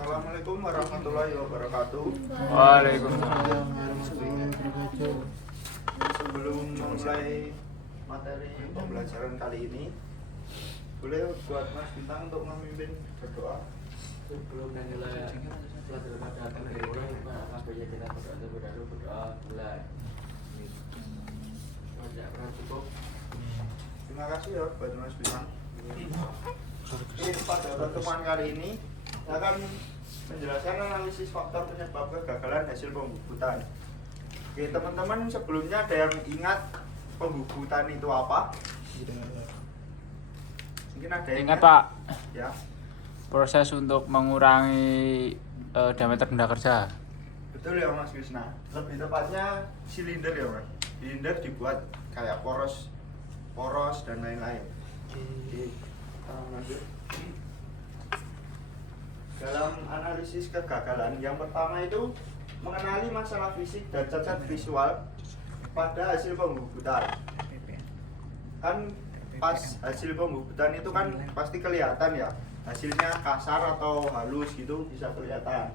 Assalamualaikum warahmatullahi wabarakatuh. Waalaikumsalam. Sebelum memulai materi pembelajaran kali ini, boleh buat Mas Bintang untuk memimpin berdoa. Sebelum memulai pelajaran pada hari ini, Mas Bayu kita berdoa mulai. Wajah cukup. Terima kasih ya buat Mas Bintang. Pada pertemuan kali ini saya akan menjelaskan analisis faktor penyebab kegagalan hasil pembubutan. Oke teman-teman, sebelumnya ada yang ingat pembubutan itu apa? Mungkin ada yang Ingat Pak, ya. proses untuk mengurangi diameter benda kerja. Betul ya Mas Krisna. Lebih tepatnya silinder ya Mas. Silinder dibuat kayak poros dan lain-lain. Oke, kita lanjut. Dalam analisis kegagalan, yang pertama itu mengenali masalah fisik dan cacat visual pada hasil pembubutan. Kan pas hasil pembubutan itu kan pasti kelihatan ya, hasilnya kasar atau halus gitu bisa kelihatan.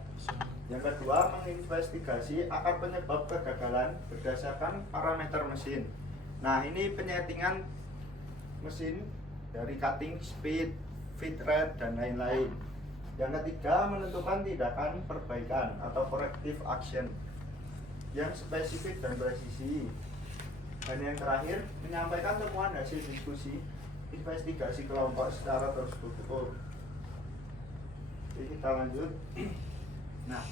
Yang kedua, menginvestigasi akar penyebab kegagalan berdasarkan parameter mesin. Nah, ini penyetingan mesin dari cutting speed, feed rate, dan lain-lain. Yang ketiga, menentukan tindakan perbaikan atau corrective action yang spesifik dan presisi. Dan yang terakhir, menyampaikan temuan hasil diskusi investigasi kelompok secara terstruktur. Oke, kita lanjut. Nah,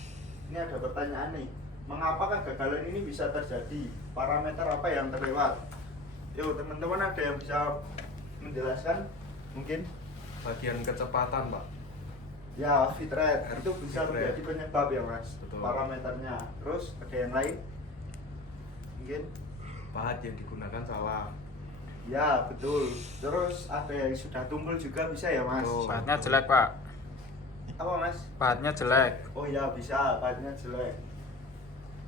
ini ada pertanyaan nih. Mengapa kegagalan ini bisa terjadi? Parameter apa yang terlewat? Yo, teman-teman ada yang bisa menjelaskan? Mungkin? Bagian kecepatan, Pak. Ya, feed rate itu bisa Feed menjadi rate. penyebab ya Mas. Betul. Parameternya. Terus ada yang lain? Mungkin? Bahan yang digunakan salah. Ya, betul. Terus ada yang sudah tumpul juga bisa ya Mas. Betul. Bahannya jelek Pak, Apa Mas? bahannya jelek. Oh ya, bisa, bahannya jelek.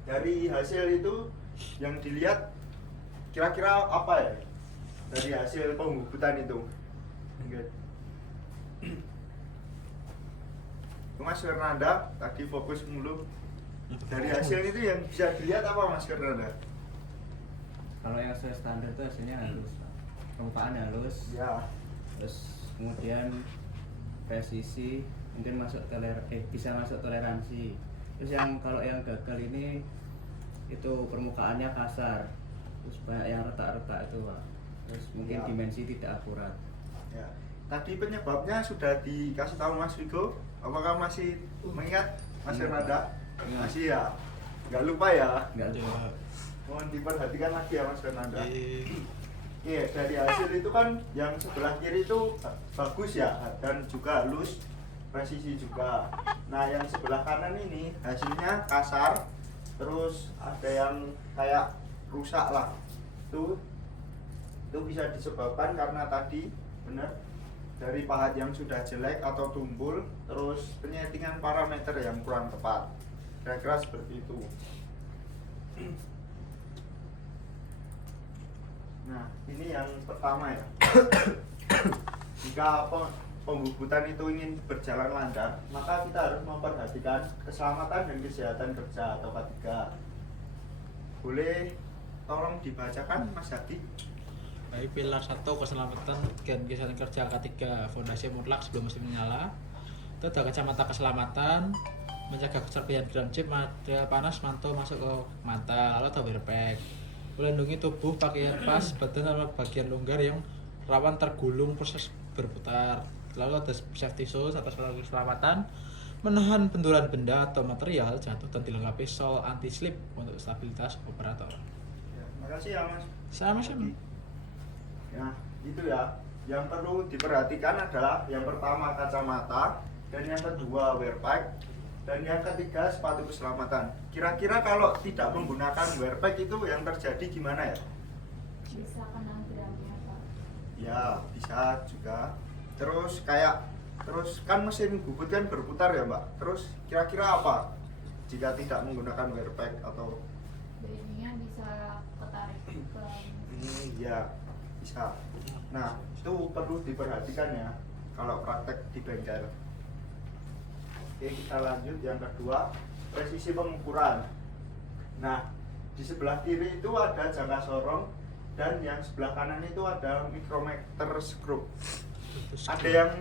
Dari hasil itu yang dilihat kira-kira apa ya? Dari hasil pembubutan itu. Mungkin. Mas Fernanda tadi fokus mulu. Dari hasil itu yang bisa dilihat apa Mas Fernanda? Kalau yang sesuai standar itu hasilnya halus, Pak. Permukaan halus, Ya, terus kemudian presisi mungkin bisa masuk toleransi. Terus yang kalau yang gagal ini itu permukaannya kasar, terus banyak yang retak-retak itu, Pak. Terus mungkin Ya. dimensi tidak akurat. ya. Tadi penyebabnya sudah dikasih tahu Mas Vigo. Apakah masih mengingat Mas Ingat, Fernanda? Pak. Ingat. Masih ya. Nggak lupa ya. Enggak ada. Mohon diperhatikan lagi ya Mas Fernanda. Iya, dari hasil itu kan yang sebelah kiri itu bagus ya dan juga halus, presisi juga. Nah, yang sebelah kanan ini hasilnya kasar, terus ada yang kayak rusak lah. Itu bisa disebabkan karena tadi benar dari pahat yang sudah jelek atau tumpul, terus penyetingan parameter yang kurang tepat. Kira-kira seperti itu. Nah, ini yang pertama ya. Jika pembubutan itu ingin berjalan lancar, maka kita harus memperhatikan keselamatan dan kesehatan kerja atau K3. Boleh tolong dibacakan Mas Hadi? Baik, pilar 1 keselamatan dan kesehatan kerja K3 fondasi mutlak sebelum mesin menyala. Itu ada kacamata keselamatan, mencegah keserpihan dalam chip, material panas mantul masuk ke mata, lalu ada wearpack melindungi tubuh, pakaian pas, badan sama bagian longgar yang rawan tergulung proses berputar. Lalu ada safety shoes atas keselamatan, menahan benturan benda atau material jatuh dan dilengkapi sol anti slip untuk stabilitas operator. Ya, makasih ya Mas. Sama-sama. Nah, itu ya. Yang perlu diperhatikan adalah yang pertama kacamata, dan yang kedua wearpack, dan yang ketiga sepatu keselamatan. Kira-kira kalau tidak menggunakan wearpack itu yang terjadi gimana ya? Bisa kena gramnya Pak. Ya, bisa juga. Terus kan mesin bubut kan berputar ya Mbak. Terus kira-kira apa jika tidak menggunakan wearpack atau Bearingnya bisa ketarik ke ini? Ya, bisa. Nah, itu perlu diperhatikan ya kalau praktek di bengkel. Oke, kita lanjut yang kedua, presisi pengukuran. Nah, di sebelah kiri itu ada jangka sorong dan yang sebelah kanan itu ada micrometer screw. Ada yang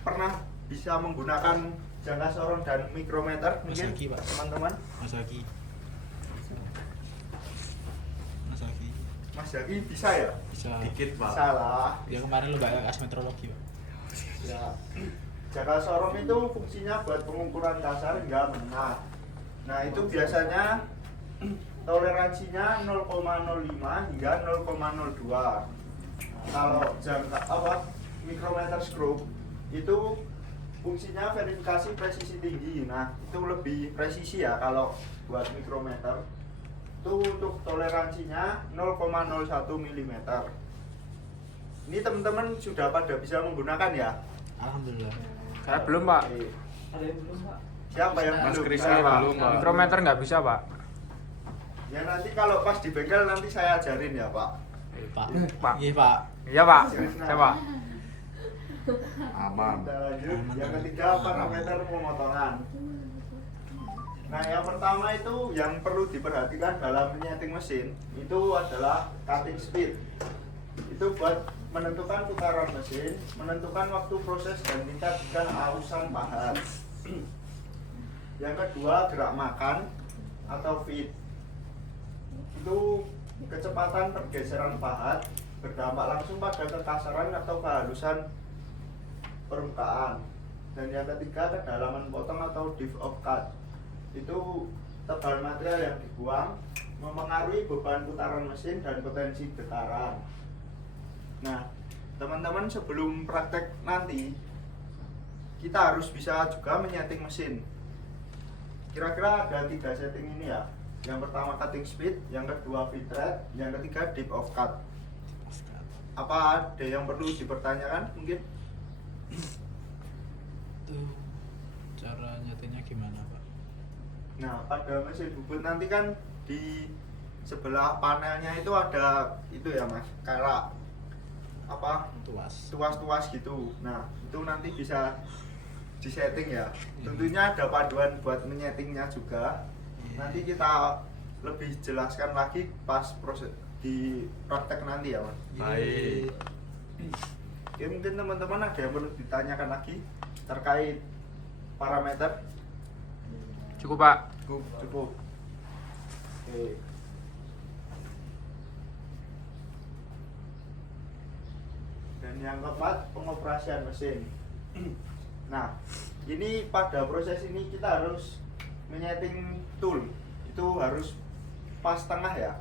pernah bisa menggunakan jangka sorong dan micrometer Mas mungkin Aki, Pak. teman-teman? Mas Aki. Mas Aki. Mas Jaki bisa ya? Bisa. Dikit pak. Bisa lah. Dia kemarin lomba kas meteorologi, Pak. Ya. Jangka sorong itu fungsinya buat pengukuran kasar hingga menengah. Nah, itu biasanya toleransinya 0,05 hingga 0,02. Kalau jangka micrometer screw itu fungsinya verifikasi presisi tinggi. Nah, itu lebih presisi ya kalau buat micrometer. Itu untuk toleransinya 0,01 mm. Ini teman-teman sudah pada bisa menggunakan ya? Alhamdulillah. Saya belum, Pak. Oke. Ada yang belum Pak? Siapa yang Mas belum? Kris Saya, Pak. belum, Pak. Mikrometer nggak bisa, Pak. Ya nanti kalau pas di bengkel nanti saya ajarin ya, Pak. Pak. Pak. Iya, Pak. Iya, Pak. Saya, Pak. Aman. Kita lanjut. Yang ketiga parameter pemotongan. Nah, yang pertama itu yang perlu diperhatikan dalam menyeting mesin itu adalah cutting speed. Itu buat menentukan putaran mesin, menentukan waktu proses dan tingkat kehausan pahat. Yang kedua gerak makan atau feed. Itu kecepatan pergeseran pahat berdampak langsung pada kekasaran atau kehalusan permukaan. Dan yang ketiga kedalaman potong atau depth of cut. Itu tebal material yang dibuang mempengaruhi beban putaran mesin dan potensi getaran. Nah, teman-teman sebelum praktek nanti kita harus bisa juga menyeting mesin. Kira-kira ada 3 setting ini ya. Yang pertama cutting speed, yang kedua feed rate, yang ketiga depth of cut. Apa ada yang perlu dipertanyakan mungkin? Itu cara nyatanya gimana, Pak? Nah, pada mesin bubut nanti kan di sebelah panelnya itu ada itu ya Mas, kayak Tuas. tuas-tuas gitu. Nah, itu nanti bisa disetting ya. Tentunya ada panduan buat menyetingnya juga. Nanti kita lebih jelaskan lagi pas proses di praktek nanti ya Mas. Baik. Oke, mungkin teman-teman ada yang perlu ditanyakan lagi terkait parameter? Cukup, Pak. Cukup. Oke. Dan yang keempat, pengoperasian mesin. Nah, ini pada proses ini kita harus menyeting tool. Itu harus pas tengah ya.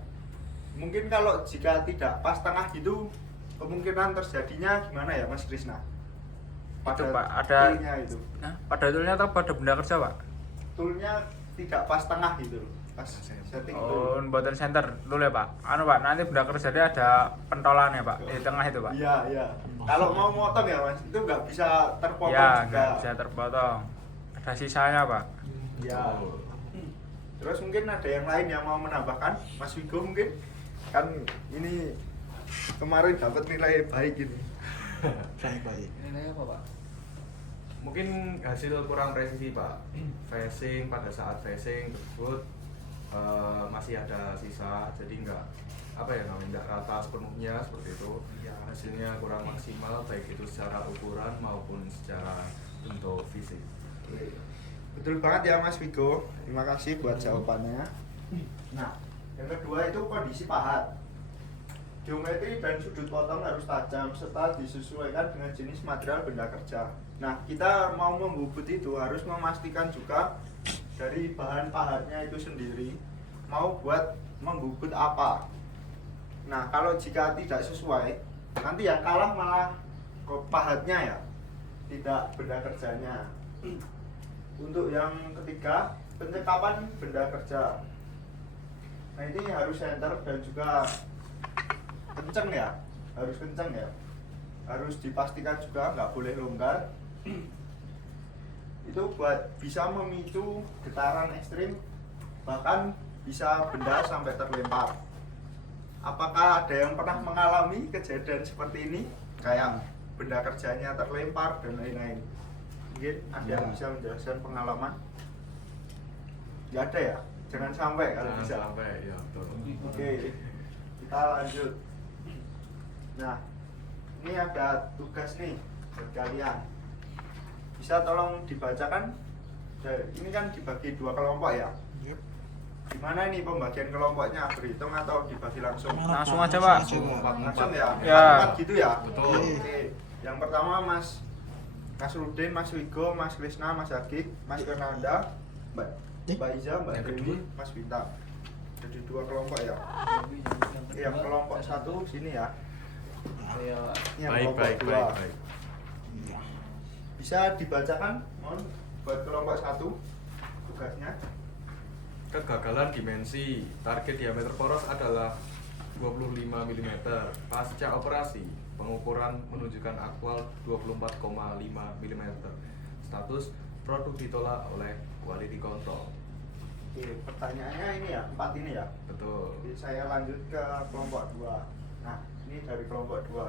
Mungkin kalau jika tidak pas tengah gitu, kemungkinan terjadinya gimana ya Mas Krisna? Itu, Pak, ada- toolnya itu. Nah, pada toolnya atau pada benda kerja, Pak? Toolnya tidak pas tengah gitu loh. Pas setting Oh, tool. buatan center dulu ya, Pak. Anu, Pak, nanti benda kerjanya ada pentolannya, Pak, di tengah itu, Pak. Iya, iya. Kalau mau motong ya Mas, itu nggak bisa terpotong Ya, juga. nggak bisa terpotong. Ada sisanya, Pak. Iya. Terus mungkin ada yang lain yang mau menambahkan, Mas Wigo mungkin? Kan ini kemarin dapat nilai baik ini. Baik. Nilainya apa Pak? Mungkin hasil kurang presisi pak. Facing pada saat facing tersebut masih ada sisa, jadi nggak nggak rata sepenuhnya seperti itu. Hasilnya kurang maksimal baik itu secara ukuran maupun secara bentuk fisik. Betul banget ya Mas Wigo. Terima kasih buat jawabannya. Nah, yang kedua itu kondisi pahat. Geometri dan sudut potong harus tajam serta disesuaikan dengan jenis material benda kerja. Nah, kita mau membubut itu harus memastikan juga dari bahan pahatnya itu sendiri mau buat membubut apa. Nah, kalau jika tidak sesuai, nanti yang kalah malah pahatnya ya, tidak benda kerjanya. Untuk yang ketiga, pencekapan benda kerja. Nah, ini harus center dan juga kenceng ya, harus kenceng ya, harus dipastikan juga nggak boleh longgar. Itu buat bisa memicu getaran ekstrim, bahkan bisa benda sampai terlempar. Apakah ada yang pernah mengalami kejadian seperti ini, kayak benda kerjanya terlempar dan lain-lain? Mungkin ada yang bisa menjelaskan pengalaman? Nggak ada ya? Jangan sampai kalau Jangan bisa. sampai, ya betul. Oke, kita lanjut. Nah, ini ada tugas nih buat kalian. Bisa tolong dibacakan? Ini kan dibagi 2 kelompok ya. Gimana ini pembagian kelompoknya? Berhitung atau dibagi langsung? Langsung aja, Pak. Langsung ya? Ya. 4 gitu ya? Betul. Oke, yang pertama Mas Rudin, Mas Wigo, Mas Krisna, Mas Agik, Mas Fernanda, Mbak Iza, Mbak Yang Dewi, kedua? Mas Bintang. Jadi 2 kelompok ya. Oke, yang kelompok 1 sini ya. Ini yang Baik, kelompok baik, 2. baik, baik. Bisa dibacakan, mohon, buat kelompok 1 tugasnya. Kegagalan dimensi. Target diameter poros adalah 25 mm. Pasca operasi, pengukuran menunjukkan aktual 24,5 mm. Status produk ditolak oleh quality control. Oke, pertanyaannya ini ya, 4 ini ya. Betul. Jadi saya lanjut ke kelompok 2. Nah, ini dari kelompok 2.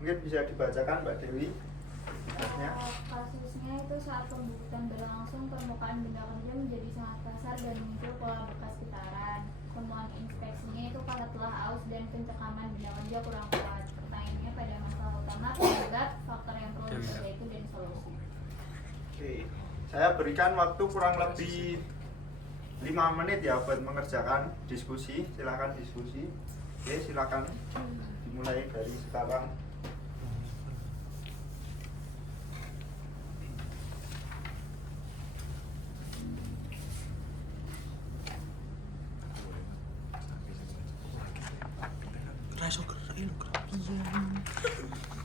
Mungkin bisa dibacakan Mbak Dewi tugasnya. Kasusnya itu saat pembukutan berlangsung, permukaan benda kerja menjadi sangat kasar dan muncul pola bekas getaran. Temuan inspeksinya itu padatlah aus dan pencekaman benda kerja kurang kuat. Pertanyaannya pada masalah utama, penyebab, faktor yang perlu diperbaiki dan solusi. Oke, saya berikan waktu kurang lebih 5 menit ya buat mengerjakan diskusi. Silakan diskusi. Oke, silakan dimulai dari sekarang.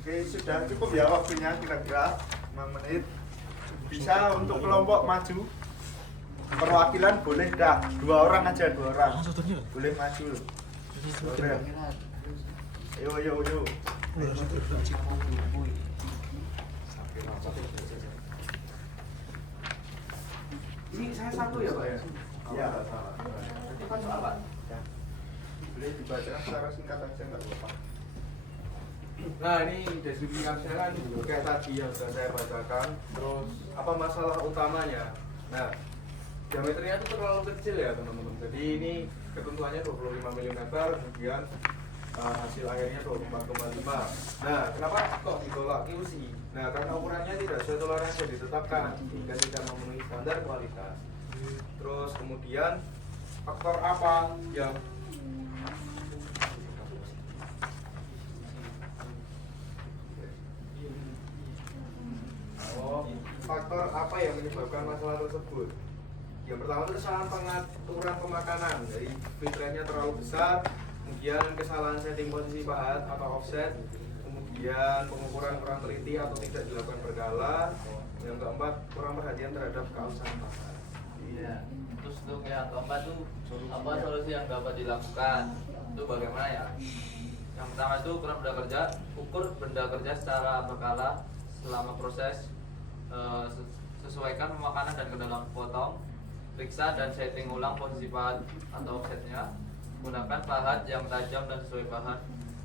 Oke, sudah cukup ya waktunya kira-kira 5 menit. Bisa untuk kelompok maju. Perwakilan boleh dah, 2 orang aja, 2 orang. Boleh maju. Boleh. Yo. Ini saya satu ya, Pak ya? Ya. Nanti Pak soal Pak. Ya. Boleh dibacakan secara singkat aja nggak apa-apa. Nah, ini deskripsinya kan kayak tadi yang sudah saya bacakan. Terus apa masalah utamanya? Nah, diameternya itu terlalu kecil ya teman-teman. Jadi ini ketentuannya 25 mm, kemudian hasil akhirnya 24,5. Nah, kenapa kok ditolak QC? Nah, karena ukurannya tidak sesuai toleransi yang ditetapkan hingga tidak memenuhi standar kualitas. Terus kemudian faktor apa yang faktor apa yang menyebabkan masalah tersebut? Yang pertama itu kesalahan pengaturan pemakanan, jadi filternya terlalu besar, kemudian kesalahan setting posisi pahat atau offset, kemudian pengukuran kurang teliti atau tidak dilakukan berkala, yang keempat kurang perhatian terhadap keausan pahat. Iya. Terus untuk yang keempat tuh apa solusi yang dapat dilakukan? Itu bagaimana ya? Yang pertama itu ukuran benda kerja, ukur benda kerja secara berkala selama proses, sesuaikan pemakanan dan kedalaman potong, periksa dan setting ulang posisi pahat atau offsetnya, gunakan pahat yang tajam dan sesuai bahan,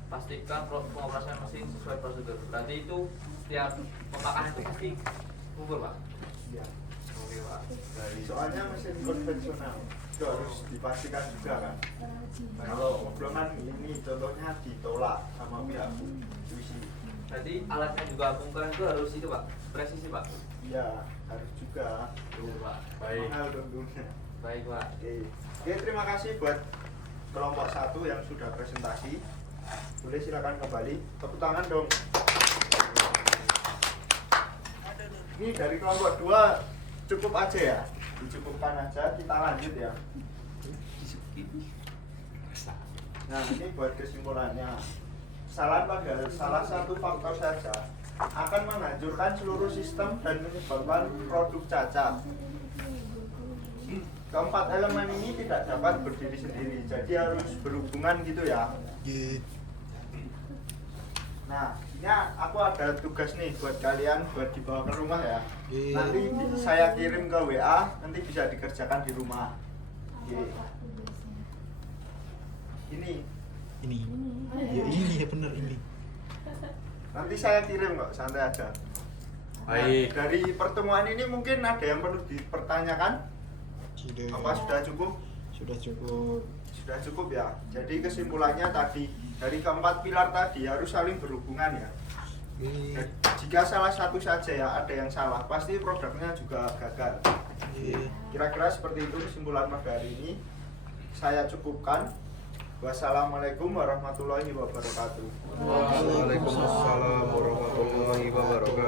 pastikan pengoperasian mesin sesuai prosedur. Berarti itu setiap pemakanan itu pasti ukur, Pak. Ya. Oke, Pak. Soalnya mesin konvensional itu harus dipastikan juga kan. Kalau mobilan ini contohnya ditolak sama pihak QC. Berarti alatnya juga pengukuran itu harus itu, Pak, presisi, Pak. Ya, harus juga. Tuh, Pak. Baik. Mahal tentunya. Baik, Pak. Oke, terima kasih buat kelompok 1 yang sudah presentasi. Boleh silakan kembali. Tepuk tangan dong. Ini dari kelompok 2 cukup aja ya. Dicukupkan aja, kita lanjut ya. Nah, ini buat kesimpulannya. Kesalahan pada salah satu faktor saja akan menghancurkan seluruh sistem dan menyebabkan produk cacat. Keempat elemen ini tidak dapat berdiri sendiri, jadi harus berhubungan gitu ya. Nah, ini aku ada tugas nih buat kalian buat dibawa ke rumah ya. Nanti saya kirim ke WA, nanti bisa dikerjakan di rumah. Oke. Ini Ya ini ya bener ini. nanti saya kirim kok, santai aja. Baik. Dari pertemuan ini mungkin ada yang perlu dipertanyakan? Sudah. Apa sudah cukup? Sudah cukup. Sudah cukup ya. Jadi kesimpulannya tadi dari keempat pilar tadi harus saling berhubungan ya. Dan jika salah satu saja ya ada yang salah, pasti produknya juga gagal. Kira-kira seperti itu kesimpulan pada hari ini. Saya cukupkan. Wassalamualaikum warahmatullahi wabarakatuh. Waalaikumsalam warahmatullahi wabarakatuh.